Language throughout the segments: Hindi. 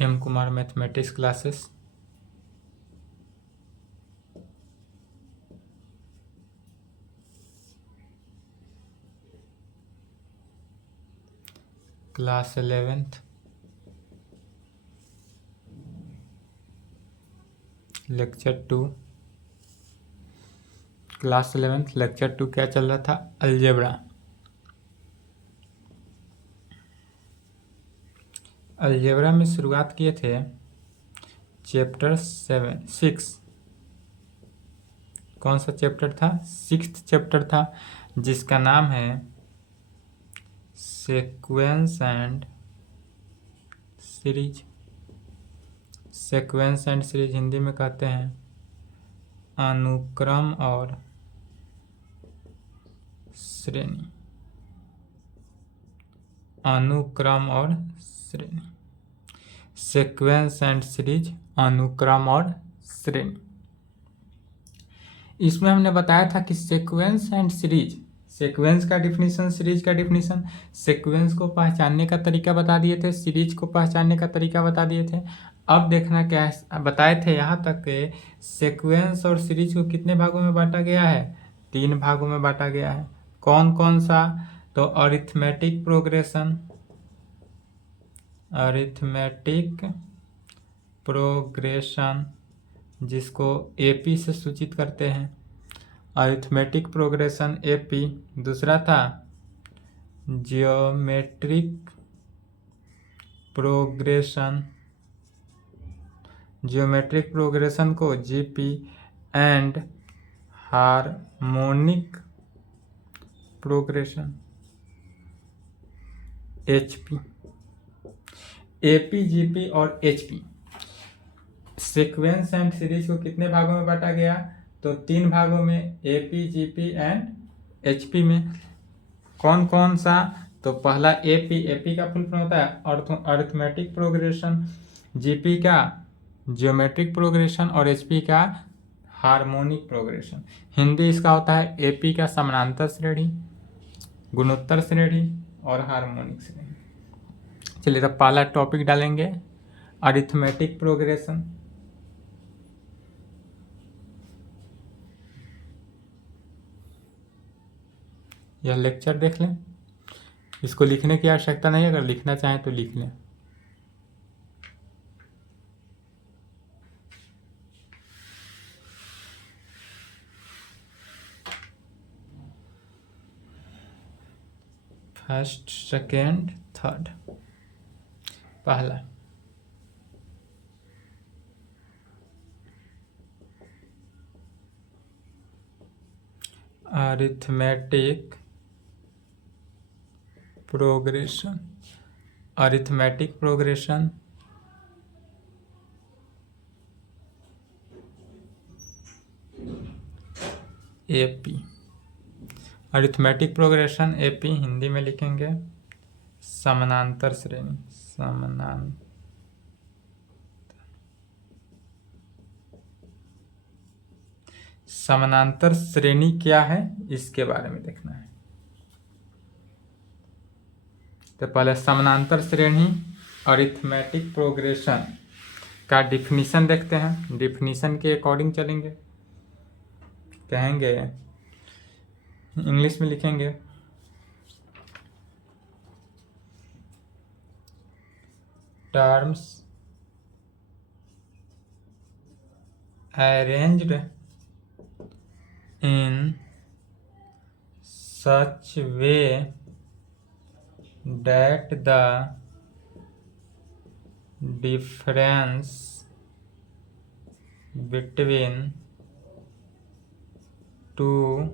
M Kumar mathematics classes. Class 11th lecture 2। Class 11th lecture 2 क्या चल रहा था? अलजेब्रा। अलजेब्रा में शुरुआत किए थे चैप्टर 6। कौन सा चैप्टर था? 6th चैप्टर था, जिसका नाम है sequence and series. Sequence and series Hindi में कहते हैं अनुक्रम और श्रेणी। अनुक्रम और श्रेणी। सीक्वेंस एंड सीरीज, अनुक्रम और श्रेणी। इसमें हमने बताया था कि सीक्वेंस एंड सीरीज, सीक्वेंस का डिफिनीशन, सीरीज का डिफिनीशन। सीक्वेंस को पहचानने का तरीका बता दिए थे, सीरीज को पहचानने का तरीका बता दिए थे। अब देखना क्या है, बताए थे यहाँ तक के सीक्वेंस और सीरीज को कितने भागों में बांटा गया है? 3 भागों में बांटा गया है। कौन कौन सा? तो अरिथमेटिक प्रोग्रेशन, अरिथमेटिक प्रोग्रेशन जिसको एपी से सूचित करते हैं, अरिथमेटिक प्रोग्रेशन एपी। दूसरा था जियोमेट्रिक प्रोग्रेशन, जियोमेट्रिक प्रोग्रेशन को GP, and harmonic progression HP. AP, GP और एचपी। सीक्वेंस एंड सीरीज को कितने भागों में बांटा गया? तो 3 भागों में, एपी, जीपी एंड एचपी में। कौन कौन सा? तो पहला एपी, एपी का फुल फॉर्म होता है अरिथमेटिक प्रोग्रेशन, जीपी का जियोमेट्रिक प्रोग्रेशन और एचपी का हार्मोनिक प्रोग्रेशन। हिंदी इसका होता है एपी का समानांतर श्रेणी, गुणोत्तर श्रेणी और हार्मोनिक श्रेणी। चलिए तब पहला टॉपिक डालेंगे अरिथमेटिक प्रोग्रेशन। यह लेक्चर देख लें, इसको लिखने की आवश्यकता नहीं, अगर लिखना चाहें तो लिख लें। First, second, third. पहला arithmetic progression, arithmetic progression AP. Arithmetic progression AP Hindi में लिखेंगे समानांतर श्रेणी, समानांतर। समानांतर श्रेणी क्या है इसके बारे में देखना है। तो पहले समानांतर श्रेणी अरिथमेटिक प्रोग्रेशन का डिफिनीशन देखते हैं। डिफिनीशन के अकॉर्डिंग चलेंगे। कहेंगे, इंग्लिश में लिखेंगे terms arranged in such way that the difference between two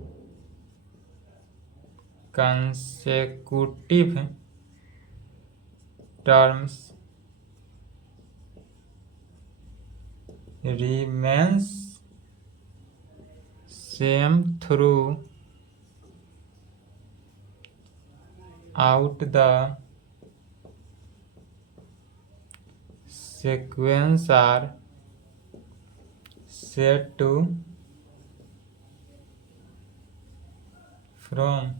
consecutive terms remains same throughout the sequence are said to from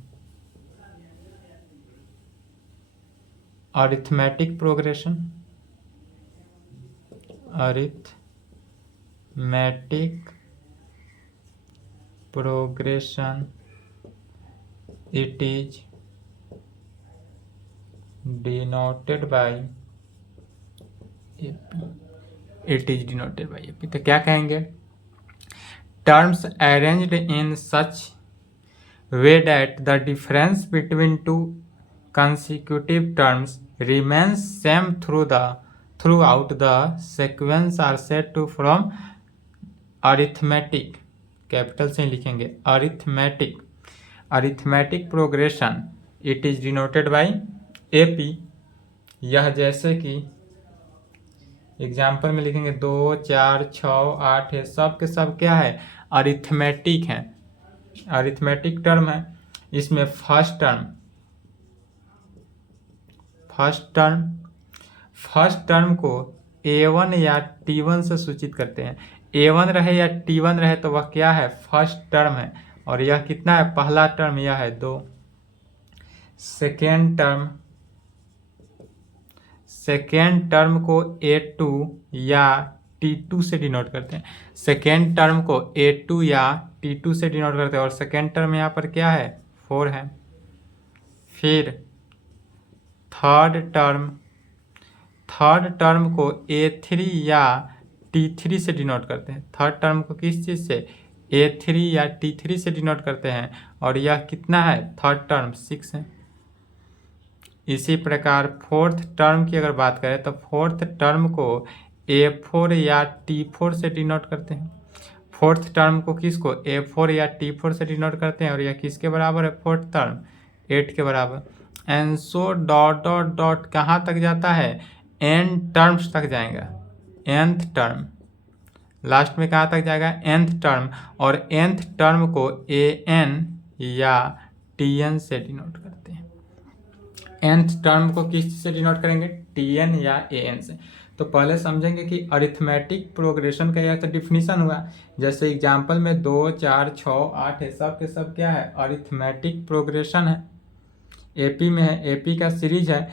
arithmetic progression। Arithmetic progression it is denoted by AP. तो क्या कहेंगे, terms arranged in such way that the difference between two consecutive terms remains same throughout the sequence are said to from arithmetic, capital से लिखेंगे arithmetic progression it is denoted by AP. यह जैसे कि एग्जाम्पल में लिखेंगे 2, 4, 6, 8 है, सब के सब क्या है, अरिथमेटिक है, अरिथमेटिक टर्म है। इसमें फर्स्ट टर्म को A1 या T1 से सूचित करते हैं। A1 रहे या T1 रहे तो वह क्या है, फर्स्ट टर्म है। और यह कितना है, पहला टर्म, यह है 2। सेकेंड टर्म को A2 या T2 से डिनोट करते हैं। सेकेंड टर्म को A2 या T2 से डिनोट करते हैं और सेकेंड टर्म यहाँ पर क्या है, 4 है। फिर थर्ड टर्म को A3 या T3 से डिनोट करते हैं। थर्ड टर्म को किस चीज़ से, A3 या T3 से डिनोट करते हैं और यह कितना है, थर्ड टर्म 6 है। इसी प्रकार फोर्थ टर्म की अगर बात करें तो फोर्थ टर्म को A4 या T4 से डिनोट करते हैं। फोर्थ टर्म को किसको, A4 या T4 से डिनोट करते हैं और यह किसके बराबर है, फोर्थ टर्म 8 के बराबर। And so dot dot dot कहाँ तक जाता है, n टर्म्स तक जाएगा, nth टर्म लास्ट में कहाँ तक जाएगा, nth टर्म। और nth टर्म को an या tn से डिनोट करते हैं। nth टर्म को किस से डिनोट करेंगे, tn या an से। तो पहले समझेंगे कि अरिथमेटिक प्रोग्रेशन का यह तो डिफिनीशन हुआ, जैसे एग्जाम्पल में 2, 4, 6, 8 है, सब के सब क्या है, अरिथमेटिक प्रोग्रेशन है। एपी में है, एपी का सीरीज है,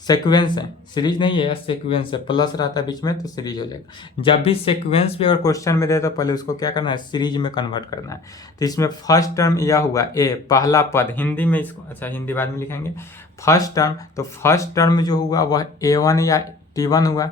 सीक्वेंस है, सीरीज नहीं है, सीक्वेंस है, प्लस रहता है बीच में तो सीरीज हो जाएगा। जब भी सीक्वेंस भी अगर क्वेश्चन में दे तो पहले उसको क्या करना है, सीरीज में कन्वर्ट करना है। तो इसमें फर्स्ट टर्म यह हुआ ए, पहला पद, हिंदी में इसको, अच्छा हिंदी बाद में लिखेंगे। फर्स्ट टर्म, तो फर्स्ट टर्म जो हुआ वह A1 या T1 हुआ,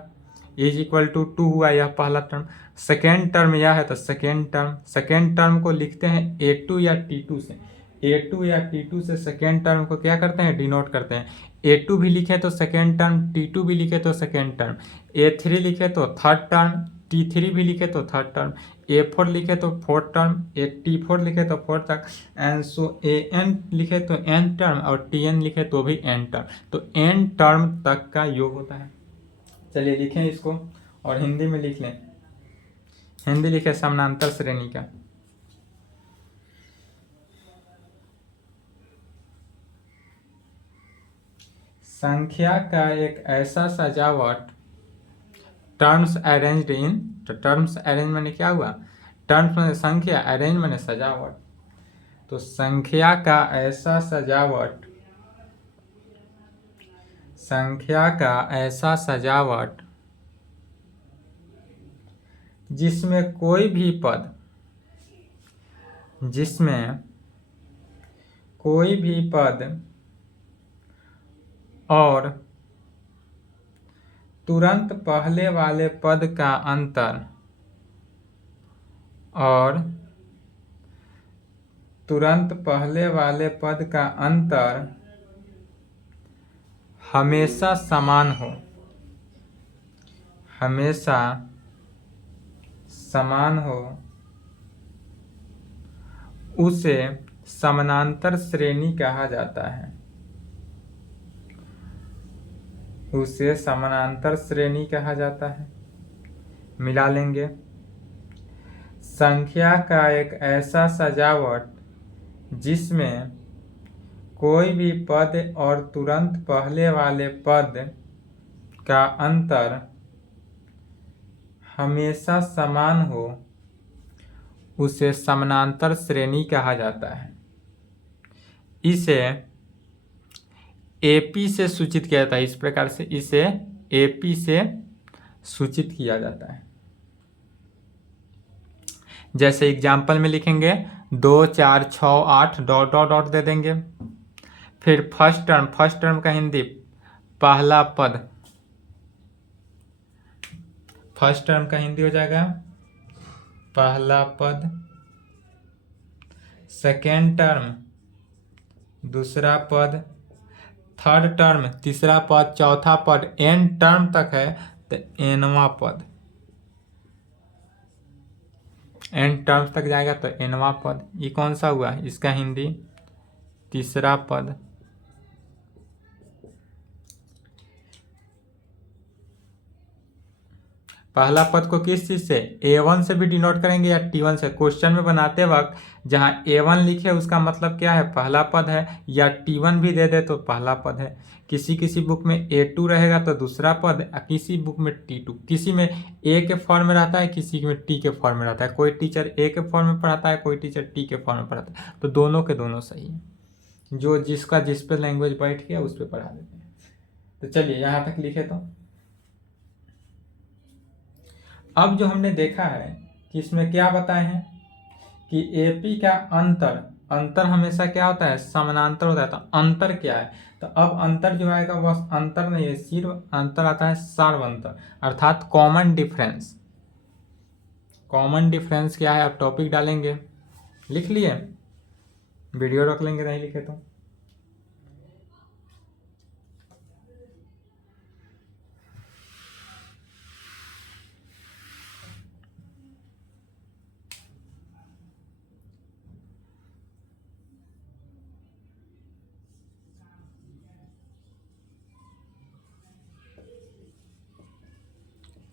इज इक्वल टू 2 हुआ, यह पहला टर्म। सेकेंड टर्म यह है तो सेकेंड टर्म को लिखते हैं A2 या T2 से। A2 या T2 से सेकेंड टर्म को क्या करते हैं, डिनोट करते हैं। A2 भी लिखे तो सेकेंड टर्म, T2 भी लिखे तो सेकेंड टर्म, A3 लिखे तो थर्ड टर्म, T3 भी लिखे तो थर्ड टर्म, A4 लिखे तो फोर्थ टर्म, T4 लिखे तो fourth term, and so AN लिखे तो n टर्म और TN लिखे तो भी n टर्म। तो n टर्म तक का योग होता है। चलिए लिखें इसको और हिंदी में लिख लें। हिंदी लिखे समानांतर श्रेणी का। संख्या का एक ऐसा सजावट, टर्म्स अरेंज्ड इन, तो टर्म्स अरेंज मैंने क्या हुआ, टर्म्स मैंने संख्या, अरेंज मैंने सजावट। तो संख्या का ऐसा सजावट जिसमें कोई भी पद और तुरंत पहले वाले पद का अंतर हमेशा समान हो, उसे समानांतर श्रेणी कहा जाता है। उसे समानांतर श्रेणी कहा जाता है। मिला लेंगे, संख्या का एक ऐसा सजावट जिसमें कोई भी पद और तुरंत पहले वाले पद का अंतर हमेशा समान हो, उसे समानांतर श्रेणी कहा जाता है। इसे एपी से सूचित किया जाता है। इस प्रकार से इसे एपी से सूचित किया जाता है। जैसे एग्जाम्पल में लिखेंगे 2 4 6 8 डॉट डॉट डॉट दे देंगे। फिर फर्स्ट टर्म का हिंदी पहला पद, फर्स्ट टर्म का हिंदी हो जाएगा पहला पद। सेकेंड टर्म दूसरा पद, थर्ड टर्म तीसरा पद, चौथा पद, एन टर्म तक है तो एनवा पद, एन टर्म तक जाएगा तो एनवा पद। ये कौन सा हुआ? इसका हिंदी तीसरा पद। पहला पद को किस चीज से? A1 से भी डिनोट करेंगे या T1 से। क्वेश्चन में बनाते वक्त जहां A1 लिखे उसका मतलब क्या है? पहला पद है, या T1 भी दे दे तो पहला पद है। किसी किसी बुक में A2 रहेगा तो दूसरा पद, किसी बुक में T2। किसी में A के फॉर्म में रहता है, किसी में T के फॉर्म में रहता है। कोई टीचर A के फॉर्म में पढ़ाता है, कोई टीचर T के फॉर्म में पढ़ाता है, तो दोनों के दोनों सही है। जो जिसका जिस पे लैंग्वेज बैठ गया उस पर पढ़ा देते हैं। तो चलिए यहाँ तक लिखे। तो अब जो हमने देखा है कि इसमें क्या बताए हैं कि एपी का अंतर हमेशा क्या होता है? समानांतर होता है। तो अंतर क्या है? तो अब अंतर जो आएगा वह अंतर नहीं है, सिर्फ अंतर आता है सार्वंतर, अर्थात कॉमन डिफरेंस। कॉमन डिफरेंस क्या है? अब टॉपिक डालेंगे, लिख लिए, वीडियो रख लेंगे, नहीं लिखे तो।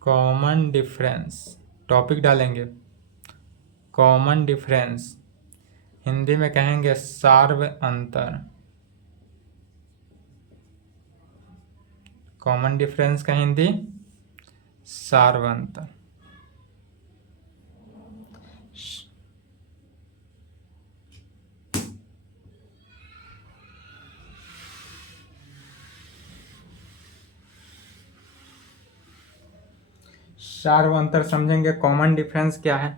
कॉमन डिफरेंस टॉपिक डालेंगे, कॉमन डिफरेंस हिंदी में कहेंगे सार्व अंतर। कॉमन डिफरेंस का हिंदी सार्व अंतर। सार्व अंतर समझेंगे। कॉमन डिफरेंस क्या है?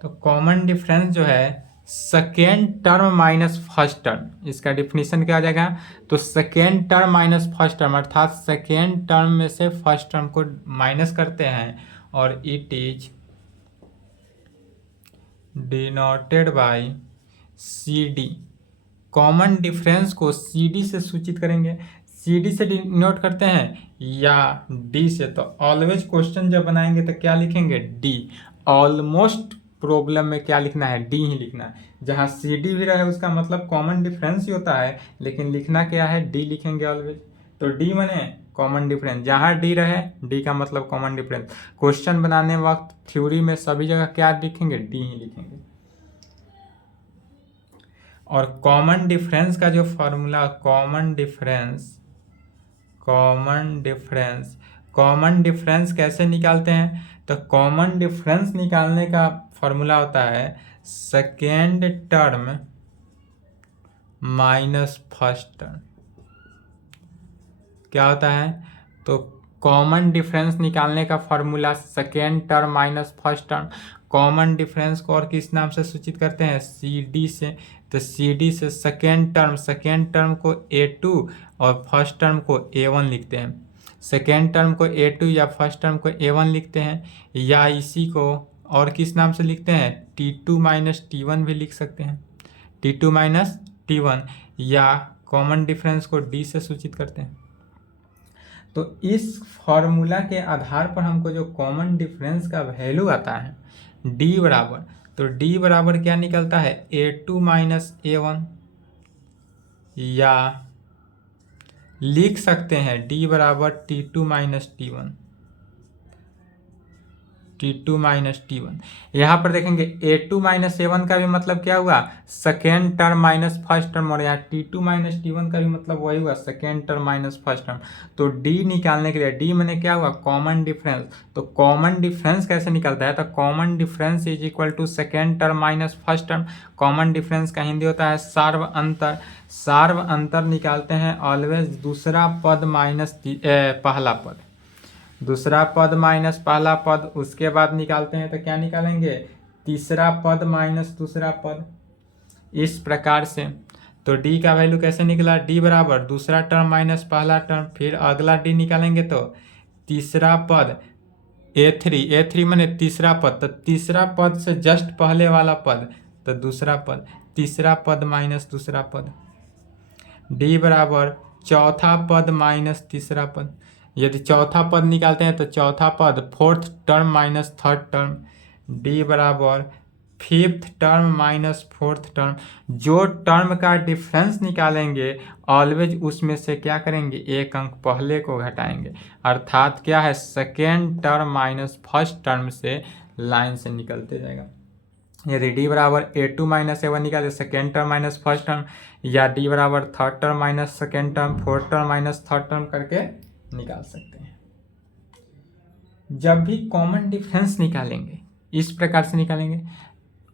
तो कॉमन डिफरेंस जो है second term minus first term, इसका डिफिनीशन क्या आ जाएगा? तो second term minus first term, अर्थात सेकेंड टर्म में से फर्स्ट टर्म को माइनस करते हैं और it is denoted by CD। Common difference को CD से सूचित करेंगे। CD से डिनोट करते हैं या D से। तो ऑलवेज क्वेश्चन जब बनाएंगे तो क्या लिखेंगे? D। ऑलमोस्ट प्रॉब्लम में क्या लिखना है? D ही लिखना है। जहाँ CD भी रहे उसका मतलब कॉमन डिफरेंस ही होता है, लेकिन लिखना क्या है? D लिखेंगे ऑलवेज। तो D माने कॉमन डिफरेंस, जहाँ D रहे D का मतलब कॉमन डिफरेंस। क्वेश्चन बनाने वक्त थ्योरी में सभी जगह क्या लिखेंगे? D ही लिखेंगे। और कॉमन डिफरेंस का जो फॉर्मूला, कॉमन डिफरेंस कैसे निकालते हैं? तो कॉमन डिफरेंस निकालने का फॉर्मूला होता है second term minus first term. क्या होता है? तो कॉमन डिफरेंस निकालने का formula second term minus first term. Common difference को और किस नाम से सूचित करते हैं? CD से। तो CD से सेकेंड टर्म को A2 और फर्स्ट टर्म को A1 लिखते हैं। सेकेंड टर्म को A2 या फर्स्ट टर्म को A1 लिखते हैं, या इसी को और किस नाम से लिखते हैं? T2 माइनस T1 भी लिख सकते हैं, T2 माइनस T1, या कॉमन डिफरेंस को D से सूचित करते हैं। तो इस फॉर्मूला के आधार पर हमको जो कॉमन डिफरेंस का वैल्यू आता है D बराबर, तो D बराबर क्या निकलता है? A2 माइनस A1, या लिख सकते हैं D बराबर T2 minus T1, T2 minus T1। यहाँ पर देखेंगे A2 माइनस A1 का भी मतलब क्या हुआ? Second term minus first term, और यहाँ T2 माइनस T1 का भी मतलब वही हुआ, second term minus first term. तो D निकालने के लिए D मैंने क्या हुआ? Common difference. तो कॉमन डिफरेंस कैसे निकलता है? तो common difference is equal to second term minus first term. Common difference का हिंदी होता है सार्व अंतर। सार्व अंतर निकालते हैं ऑलवेज दूसरा पद माइनस पहला पद। दूसरा पद माइनस पहला पद, उसके बाद निकालते हैं तो क्या निकालेंगे, तीसरा पद माइनस दूसरा पद, इस प्रकार से। तो डी का वैल्यू कैसे निकला, डी बराबर दूसरा टर्म माइनस पहला टर्म, फिर अगला डी निकालेंगे तो तीसरा पद ए थ्री माने तीसरा पद, तो तीसरा पद से जस्ट पहले वाला पद तो दूसरा पद, तीसरा पद माइनस दूसरा पद, डी बराबर चौथा पद माइनस तीसरा पद। यदि चौथा पद निकालते हैं तो चौथा पद fourth term minus third term, D बराबर fifth term minus fourth term. जो टर्म का डिफरेंस निकालेंगे ऑलवेज उसमें से क्या करेंगे, एक अंक पहले को घटाएंगे, अर्थात क्या है, second term minus first term से लाइन से निकलते जाएगा। यदि डी बराबर A2 माइनस A1 निकाले second term minus first term, या डी बराबर third term minus second term, fourth term minus third term करके निकाल सकते हैं। जब भी कॉमन डिफरेंस निकालेंगे इस प्रकार से निकालेंगे।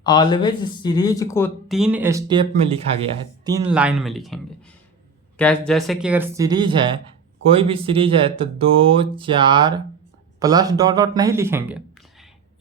ऑलवेज सीरीज को 3 स्टेप में लिखा गया है, 3 लाइन में लिखेंगे। क्या, जैसे कि अगर सीरीज है, कोई भी सीरीज है तो 2 4 प्लस डॉट डॉट नहीं लिखेंगे।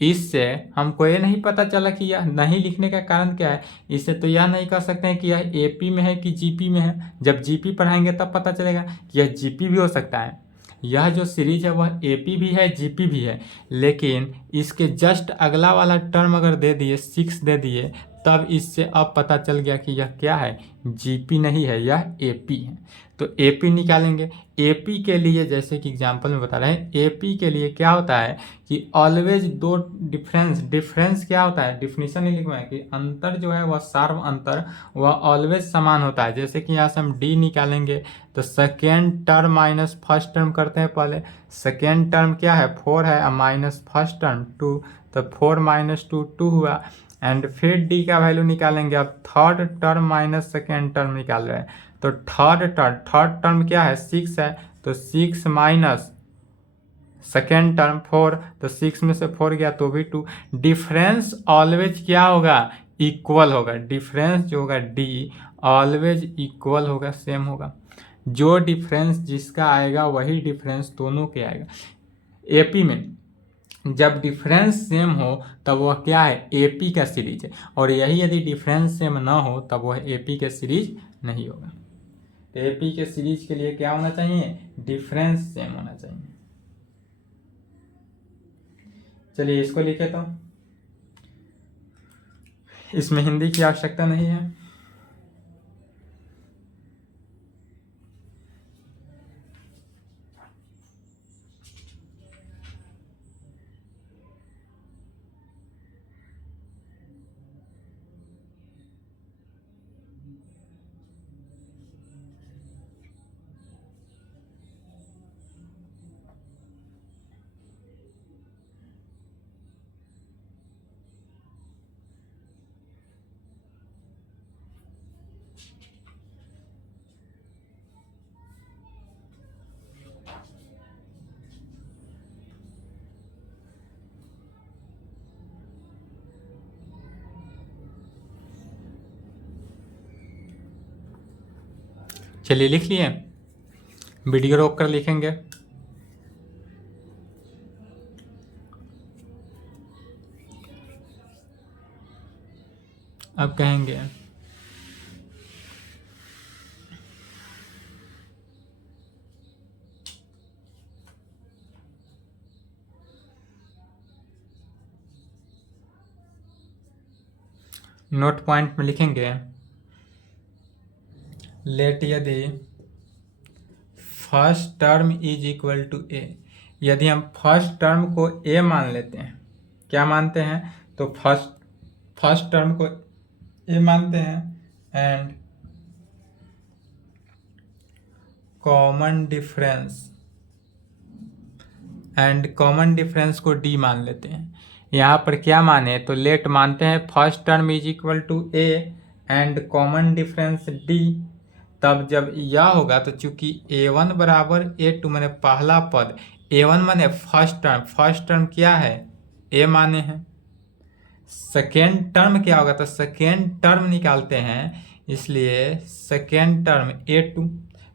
इससे हमको ये नहीं पता चला कि यह नहीं लिखने का कारण क्या है। इससे तो यह नहीं कह सकते हैं कि यह एपी में है कि जीपी में है। जब जीपी पढ़ाएंगे तब पता चलेगा कि यह जीपी भी हो सकता है। यह जो सीरीज है वह एपी भी है, जीपी भी है, लेकिन इसके जस्ट अगला वाला टर्म अगर दे दिए 6 दे दिए, तब इससे अब पता चल गया कि यह क्या है, जीपी नहीं है, यह एपी है। तो एपी निकालेंगे। एपी के लिए जैसे कि एग्जांपल में बता रहे हैं, एपी के लिए क्या होता है कि ऑलवेज दो डिफरेंस क्या होता है, डिफिनीशन ही लिखवा है कि अंतर जो है वह सार्व अंतर वह ऑलवेज समान होता है। जैसे कि यहाँ से हम डी निकालेंगे तो second term minus first term करते हैं। पहले सेकेंड टर्म क्या है, 4 है, माइनस फर्स्ट टर्म 2, तो 4 माइनस 2 2 हुआ। एंड फिर डी का वैल्यू निकालेंगे। अब third term minus second term निकाल रहे हैं, तो थर्ड टर्म क्या है, 6 है, तो 6 माइनस सेकेंड टर्म 4, तो 6 में से 4 गया तो भी 2। डिफरेंस ऑलवेज क्या होगा, इक्वल होगा। डिफरेंस जो होगा डी ऑलवेज इक्वल होगा, सेम होगा। जो डिफरेंस जिसका आएगा वही डिफरेंस दोनों के आएगा। एपी में जब डिफरेंस सेम हो तब वह क्या है, एपी का सीरीज है, और यही यदि डिफरेंस सेम ना हो तब वह एपी का सीरीज नहीं होगा। तो एपी के सीरीज के लिए क्या होना चाहिए, डिफरेंस सेम होना चाहिए। चलिए इसको लिखे, तो इसमें हिंदी की आवश्यकता नहीं है। चलिए लिख लिए, वीडियो रोक कर लिखेंगे। अब कहेंगे नोट पॉइंट में लिखेंगे, लेट यदि first term is equal to A. यदि हम फर्स्ट टर्म को ए मान लेते हैं, क्या मानते हैं, तो फर्स्ट टर्म को ए मानते हैं, एंड कॉमन डिफरेंस को डी मान लेते हैं। यहाँ पर क्या माने, तो लेट मानते हैं first term is equal to A and common difference D. तब जब यह होगा तो चूंकि a1 बराबर a2 माने पहला पद, a1 माने फर्स्ट टर्म क्या है, a माने हैं। सेकेंड टर्म क्या होगा, तो सेकेंड टर्म निकालते हैं, इसलिए सेकेंड टर्म a2,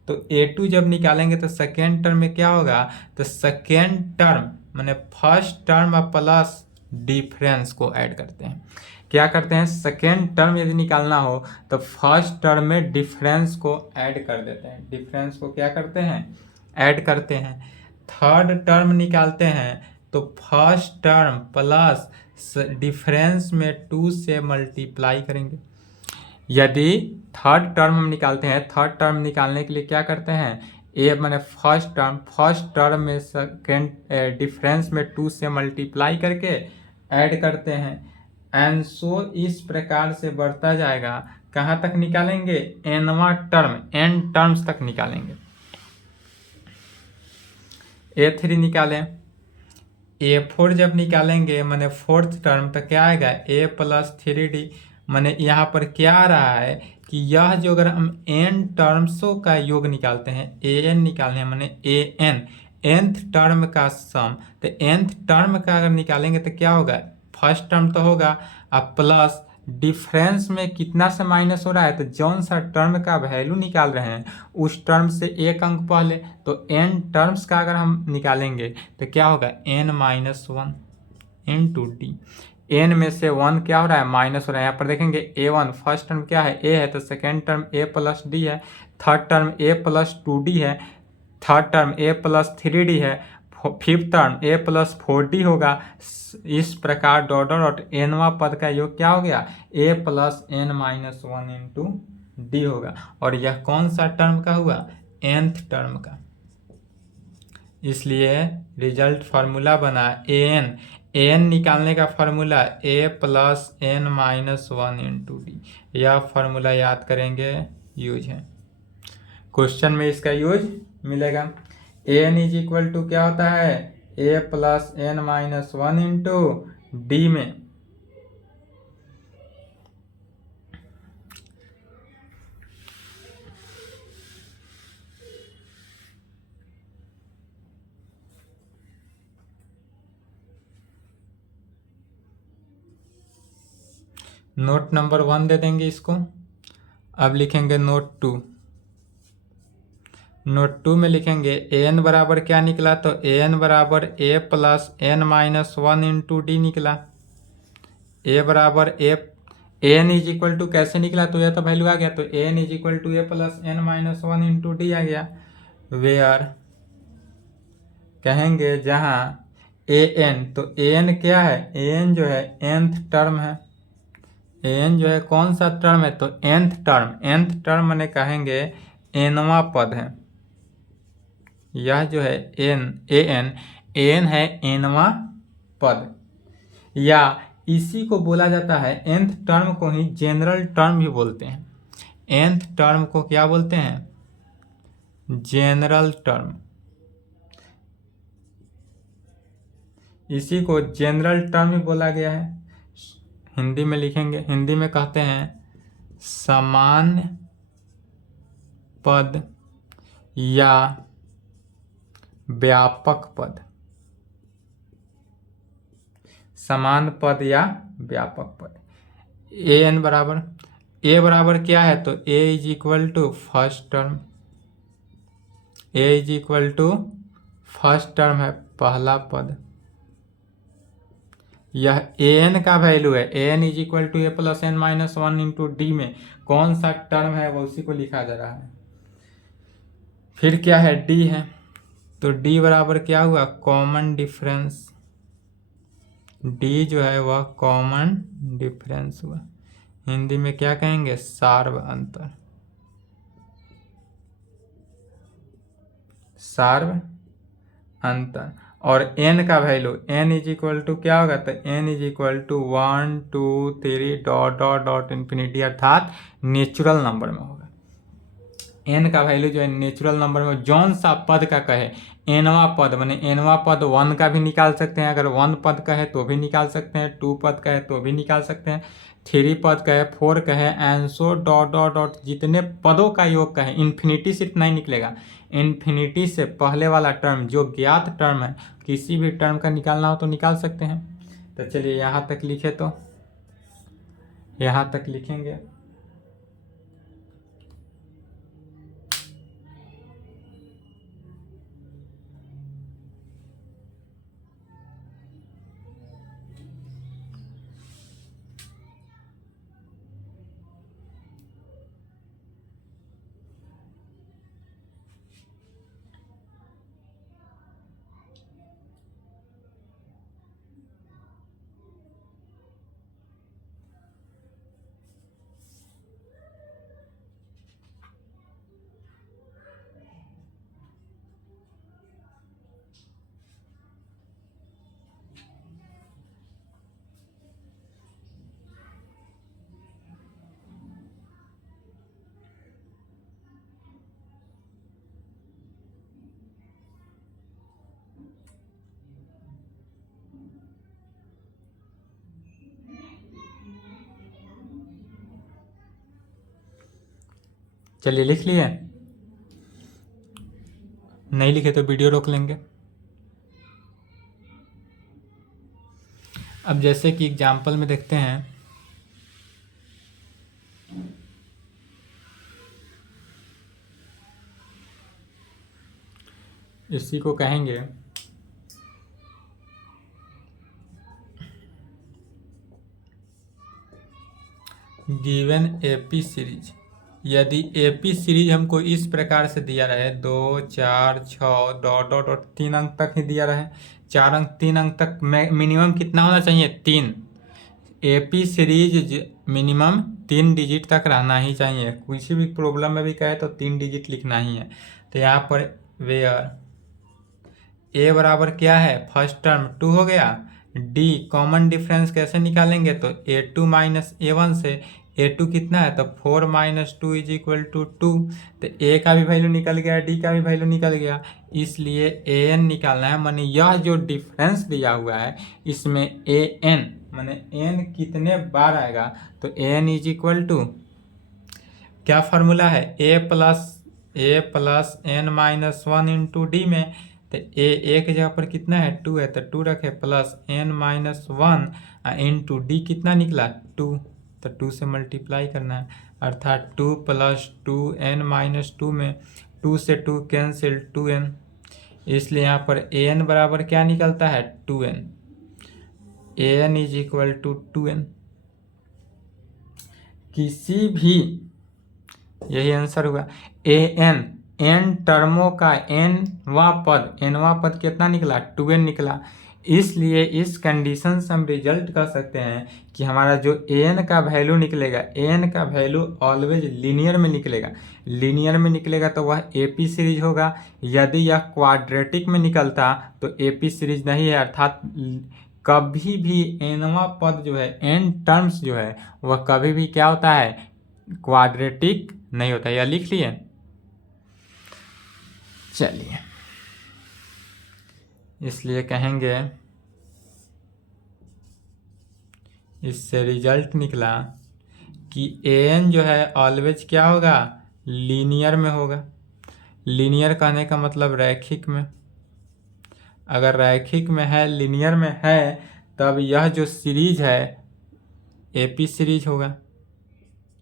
तो A2 जब निकालेंगे तो सेकेंड टर्म में क्या होगा, तो सेकेंड टर्म मैंने फर्स्ट टर्म प्लस डिफरेंस को ऐड करते हैं। क्या करते हैं, सेकेंड टर्म यदि निकालना हो तो फर्स्ट टर्म में डिफरेंस को ऐड कर देते हैं, डिफरेंस को क्या करते हैं, ऐड करते हैं। थर्ड टर्म निकालते हैं तो फर्स्ट टर्म प्लस डिफरेंस में 2 से मल्टीप्लाई करेंगे। यदि थर्ड टर्म हम निकालते हैं, थर्ड टर्म निकालने के लिए क्या करते हैं, ए मैंने फर्स्ट टर्म में सेकेंड डिफरेंस में 2 से मल्टीप्लाई करके ऐड करते हैं। एंड सो इस प्रकार से बढ़ता जाएगा। कहाँ तक निकालेंगे, एनवा टर्म, एन टर्म्स तक निकालेंगे। A3 निकालें, A4 जब निकालेंगे मैंने फोर्थ टर्म तो क्या आएगा, A प्लस 3D। मैंने यहाँ पर क्या आ रहा है कि यह जो अगर हम n टर्म्सों का योग निकालते हैं, an निकालने हैं मैंने an, nth टर्म का सम, तो nth टर्म का अगर निकालेंगे तो क्या होगा, फर्स्ट टर्म तो होगा अब प्लस डिफरेंस में कितना से माइनस हो रहा है, तो जौन सा टर्म का वैल्यू निकाल रहे हैं उस टर्म से एक अंक पहले, तो n टर्म्स का अगर हम निकालेंगे तो क्या होगा, n-1 इंटू डी। n में से 1 क्या हो रहा है, माइनस हो रहा है। यहाँ पर देखेंगे a1 फर्स्ट टर्म क्या है, a है, तो second term a plus D है, third term a plus 2d है, third term a plus 3d है, fifth term a plus 4d होगा। इस प्रकार डॉट डॉट एनवा पद का योग क्या हो गया, a plus n-1 into D होगा। और यह कौन सा टर्म का हुआ, nth टर्म का। इसलिए रिजल्ट फार्मूला बना an निकालने का formula a plus n-1 into D. यह फार्मूला याद करेंगे, यूज है, क्वेश्चन में इसका यूज मिलेगा। an इज इक्वल टू क्या होता है, a plus n-1 into D में नोट नंबर 1 दे देंगे इसको। अब लिखेंगे नोट 2। नोट 2 में लिखेंगे an बराबर क्या निकला, तो an बराबर a plus n-1 into D निकला। a बराबर an इज इक्वल टू कैसे निकला, तो यह तो वैल्यू आ गया, तो an is equal to a plus n-1 into D आ गया। वेयर कहेंगे जहाँ an, तो an क्या है, an जो है nth टर्म है, an जो है कौन सा टर्म है, तो nth टर्म मैंने कहेंगे nवा पद है। यह जो है an है nवा पद, या इसी को बोला जाता है, nth टर्म को ही जनरल टर्म भी बोलते हैं। nth टर्म को क्या बोलते हैं, जनरल टर्म। इसी को जनरल टर्म भी बोला गया है। हिंदी में लिखेंगे, हिंदी में कहते हैं सामान्य पद या व्यापक पद, समान पद या व्यापक पद। an बराबर, a बराबर क्या है, तो a is equal to first term, a is equal to first term है, पहला पद। यह an का वैल्यू है, an is equal to a plus n-1 into D में कौन सा टर्म है वो उसी को लिखा जा रहा है। फिर क्या है, d है, तो d बराबर क्या हुआ, कॉमन डिफरेंस। d जो है वह कॉमन डिफरेंस हुआ। हिंदी में क्या कहेंगे, सार्व अंतर, सार्व अंतर। और n का वैल्यू, n इज इक्वल टू क्या होगा, तो n is equal to 1 2 3 dot dot dot infinity, अर्थात नेचुरल नंबर में होगा। n का वैल्यू जो है नेचुरल नंबर में जौन सा पद का कहे, nवा पद मैंने nवा पद 1 का भी निकाल सकते हैं, अगर 1 पद का है तो भी निकाल सकते हैं, 2 पद का है तो भी निकाल सकते हैं, 3 पद का है, 4 का है, and so dot dot dot जितने पदों का योग का है। इन्फिनिटी से इतना ही निकलेगा, इन्फिनिटी से पहले वाला टर्म जो ज्ञात टर्म है, किसी भी टर्म का निकालना हो तो निकाल सकते हैं। तो चलिए यहाँ तक लिखे, तो यहाँ तक लिखेंगे। चलिए लिख लिए, नहीं लिखे तो वीडियो रोक लेंगे। अब जैसे कि एग्जाम्पल में देखते हैं, इसी को कहेंगे गिवन एपी सीरीज। यदि एपी सीरीज हमको इस प्रकार से दिया रहे 2, 4, 6 डॉट डॉट और 3 अंक तक ही दिया रहे, 4 अंक 3 अंक तक मिनिमम कितना होना चाहिए? 3। एपी सीरीज मिनिमम 3 डिजिट तक रहना ही चाहिए। किसी भी प्रॉब्लम में भी कहे तो 3 डिजिट लिखना ही है। तो यहाँ पर वेयर ए बराबर क्या है? फर्स्ट टर्म 2 हो गया। डी कॉमन डिफरेंस कैसे निकालेंगे? तो a2 माइनस a1 से a2 कितना है? तो 4 माइनस 2 इज इक्वल टू 2। तो a का भी वैल्यू निकल गया, d का भी वैल्यू निकल गया, इसलिए an निकालना है। माने यह जो डिफरेंस दिया हुआ है इसमें an माने n कितने बार आएगा? तो an इज इक्वल टू क्या फार्मूला है? a plus n minus 1 into D में। तो a एक जगह पर कितना है? 2 है, तो 2 रखे plus n minus 1 into D कितना निकला? 2। तो 2 से मल्टीप्लाई करना है, अर्थात 2 प्लस 2n माइनस 2 में 2 से 2 कैंसिल 2n, इसलिए यहाँ पर an बराबर क्या निकलता है? 2n। an is equal to 2n। किसी भी, यही आंसर हुआ। एन टर्मों का nवां पद कितना निकला? 2n निकला। इसलिए इस कंडीशन से हम रिजल्ट कर सकते हैं कि हमारा जो an का वैल्यू निकलेगा, an का वैल्यू ऑलवेज लीनियर में निकलेगा। लीनियर में निकलेगा तो वह एपी सीरीज होगा। यदि यह क्वाड्रेटिक में निकलता तो एपी सीरीज नहीं है, अर्थात कभी भी nवां पद जो है, n टर्म्स जो है, वह कभी भी क्या होता है? क्वाड्रेटिक नहीं होता। यह लिख लिए। चलिए, इसलिए कहेंगे इससे रिजल्ट निकला कि an जो है ऑलवेज क्या होगा? लीनियर में होगा। लीनियर कहने का मतलब रैखिक में। अगर रैखिक में है, लीनियर में है, तब यह जो सीरीज है एपी सीरीज होगा।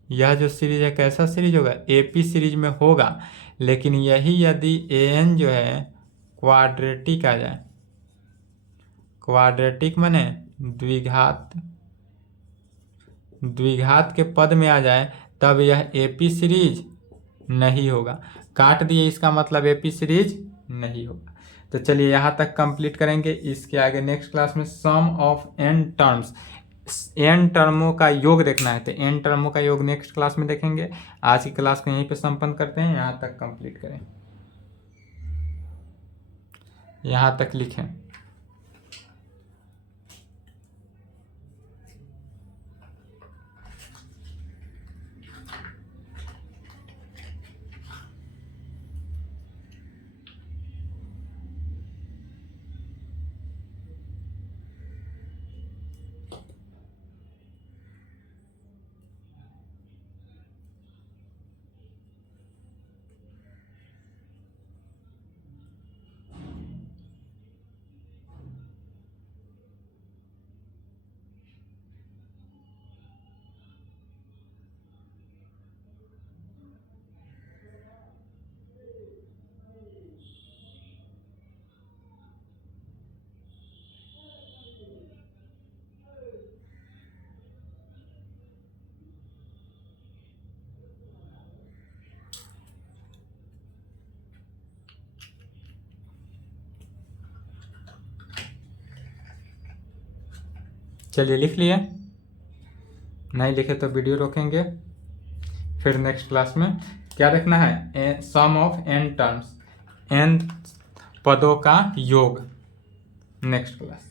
यह जो सीरीज है कैसा सीरीज होगा? एपी सीरीज में होगा। लेकिन यही यदि an जो है क्वाड्रेटिक आ जाए, क्वाड्रेटिक माने द्विघात के पद में आ जाए, तब यह एपी सीरीज नहीं होगा। काट दिए, इसका मतलब एपी सीरीज नहीं होगा। तो चलिए यहाँ तक कंप्लीट करेंगे। इसके आगे नेक्स्ट क्लास में सम ऑफ n टर्म्स, n टर्मों का योग देखना है। तो n टर्मों का योग नेक्स्ट क्लास में देखेंगे। आज की क्लास को यहीं पे संपन्न करते हैं। यहाँ तक कंप्लीट करें, यहाँ तक लिखें। चलिए लिख लिए, नहीं लिखे तो वीडियो रोकेंगे। फिर नेक्स्ट क्लास में क्या देखना है? सम ऑफ n टर्म्स, n पदों का योग। Next class.